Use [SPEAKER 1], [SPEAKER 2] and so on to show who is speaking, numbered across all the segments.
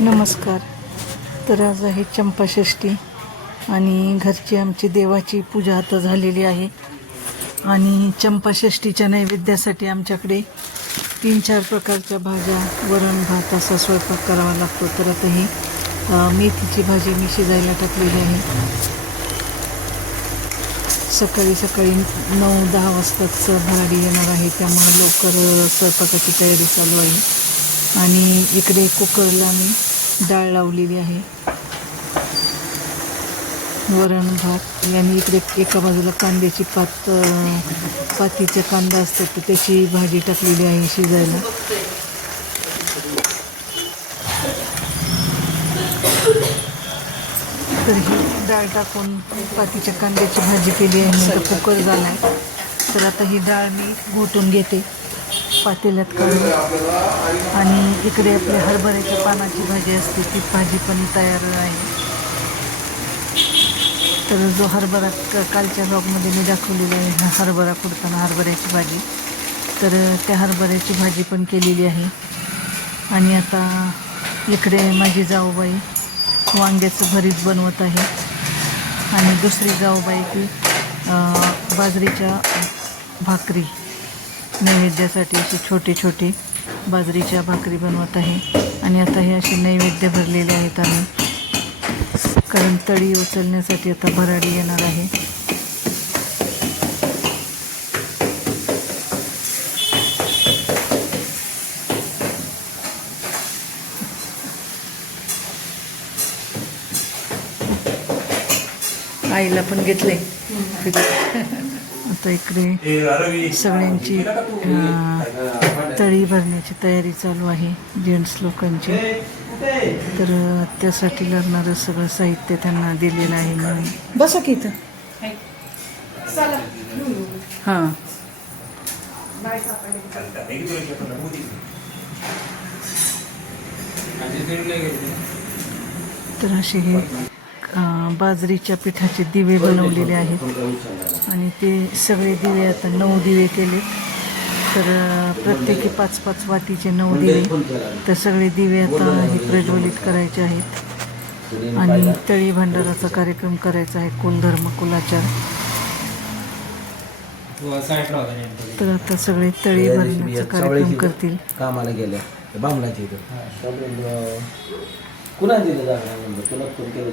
[SPEAKER 1] नमस्कार. तर आज आहे चंपाषष्ठी आणि घरची आमची देवाची पूजा आता झालेली आहे. आणि चंपाषष्ठीच्या नैवेद्यासाठी आमच्याकडे तीन चार प्रकारच्या भाज्या वरण भात असा स्वयंपाक करावा लागतो. तर आता ही मेथीची भाजी मी शिजायला टाकलेली आहे. सकाळी सकाळी नऊ दहा वाजताच भराडी येणार आहे. त्यामुळे लवकर स्वयंपाकाची तयारी चालू आहे. आणि इकडे कुकरला मी डाळ लावलेली आहे. वरण भात. आणि इकडे एका बाजूला कांद्याची पात पातीचा कांदा असतात तर त्याची भाजी टाकलेली आहे शिजायला. तर ही डाळ टाकून पातीच्या कांद्याची भाजी केली आहे. नंतर कुकर झाला आहे तर आता ही डाळ मी घोटून घेते. पातेल्यात काढून आणि इकडे आपली हरभऱ्याच्या पानाची भाजी असते ती भाजी पण तयार आहे. तर जो हरभरा क- कालच्या ब्लॉगमध्ये मी दाखवलेला आहे हरभरा कुडताना हरभऱ्याची भाजी. तर त्या हरभऱ्याची भाजी पण केलेली आहे. आणि आता इकडे माझी जाऊबाई वांग्याचं भरीत बनवत आहे. आणि दुसरी जाऊबाई ती बाजरीच्या भाकरी. नैवेद्यासाठी अशी छोटे छोटे बाजरीच्या भाकरी बनवत आहे. आणि आता हे असे नैवेद्य भरलेले आहेत आम्ही. कारण तळी उचलण्यासाठी आता भराडी येणार आहे. आईला पण घेतले आता इकडे सगळ्यांची तळी भरण्याची तयारी चालू आहे जेंट्स लोकांची. तर त्यासाठी लागणारं सगळं साहित्य त्यांना दिलेलं आहे मी बसा की इथं. हां. तर असे हे बाजरीच्या पिठाचे दिवे बनवलेले आहेत. आणि ते सगळे दिवे आता नऊ दिवे केले. तर प्रत्येकी पाच पाच वातीचे नऊ दिवे. तर सगळे दिवे आता हे प्रज्वलित करायचे आहेत. आणि तळी भंडाराचा कार्यक्रम करायचा आहे कुलधर्म कुलाचार. तर आता सगळे तळी भरण्याचा कार्यक्रम करतील.
[SPEAKER 2] कामाला गेल्या. कुणा दिलं जागा नंबर तुला फोन केलं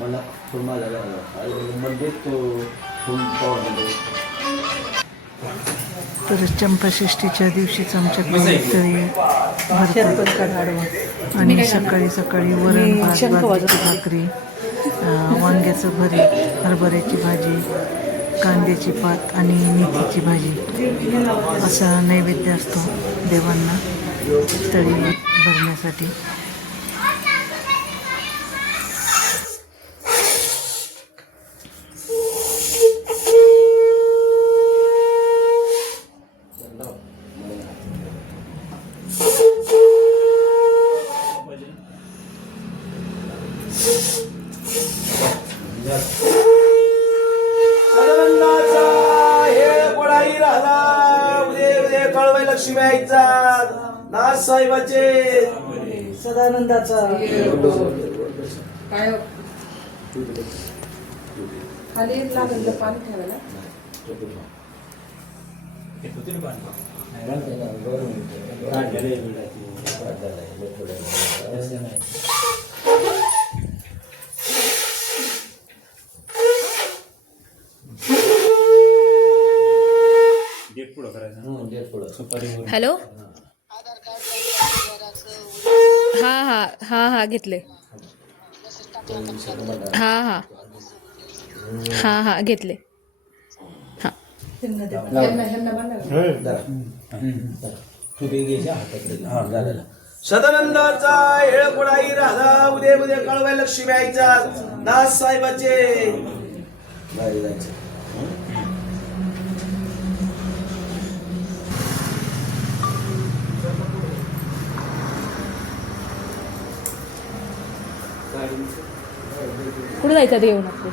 [SPEAKER 2] मला घराला आणि म्हणजे तो
[SPEAKER 1] तर चंपाषष्ठीच्या दिवशीच आमच्याकडे आणि सकाळी सकाळी वरण भात भाकरी वांग्याचं भरीत हरभऱ्याची भाजी कांद्याची पात आणि मेथीची भाजी. असा नैवेद्य असतो देवांना तळी भरण्यासाठी.
[SPEAKER 3] काय खाली लागलं पाणी ठेवायला.
[SPEAKER 4] हॅलो? हा हा हा घेतले हा हा. हा हा घेतले हा.
[SPEAKER 2] सदानंदाचा हेळ राधा राहिला उद्या कळवाय लक्ष्मी आईचा दास साहेबाचे.
[SPEAKER 4] जायचं आता येऊन आपले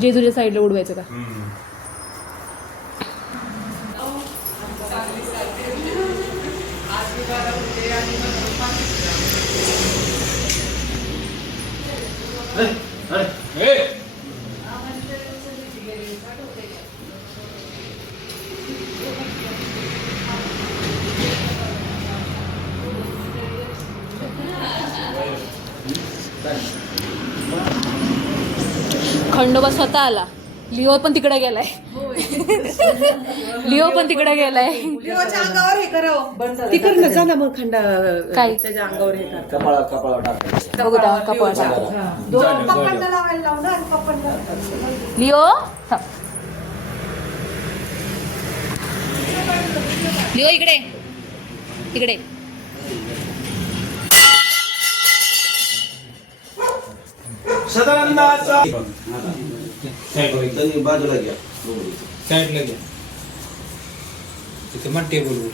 [SPEAKER 4] जेजुरीच्या साईडला उडवायचं का
[SPEAKER 3] Hey!
[SPEAKER 4] खंडोबा स्वतः आला लिओ पण तिकडे गेलाय. लिओ पण तिकडे गेलाय.
[SPEAKER 3] लिओच्या अंगावर हे करावं तिकडनं जा ना मग खंडा
[SPEAKER 4] काय?
[SPEAKER 3] त्याच्या अंगावर हे कर.
[SPEAKER 2] कपाळा कपाळा टाकायचं
[SPEAKER 4] बघू द्या कपाळ टाका.
[SPEAKER 3] दोन पप्पांना लावायला लावू ना आणि पप्पांना
[SPEAKER 4] लिओ? थांब. लिओ इकडे. इकडे.
[SPEAKER 5] सदानंदाचा
[SPEAKER 2] बाजूला घ्या.
[SPEAKER 5] साईडला घ्या. तिथे मग टेबल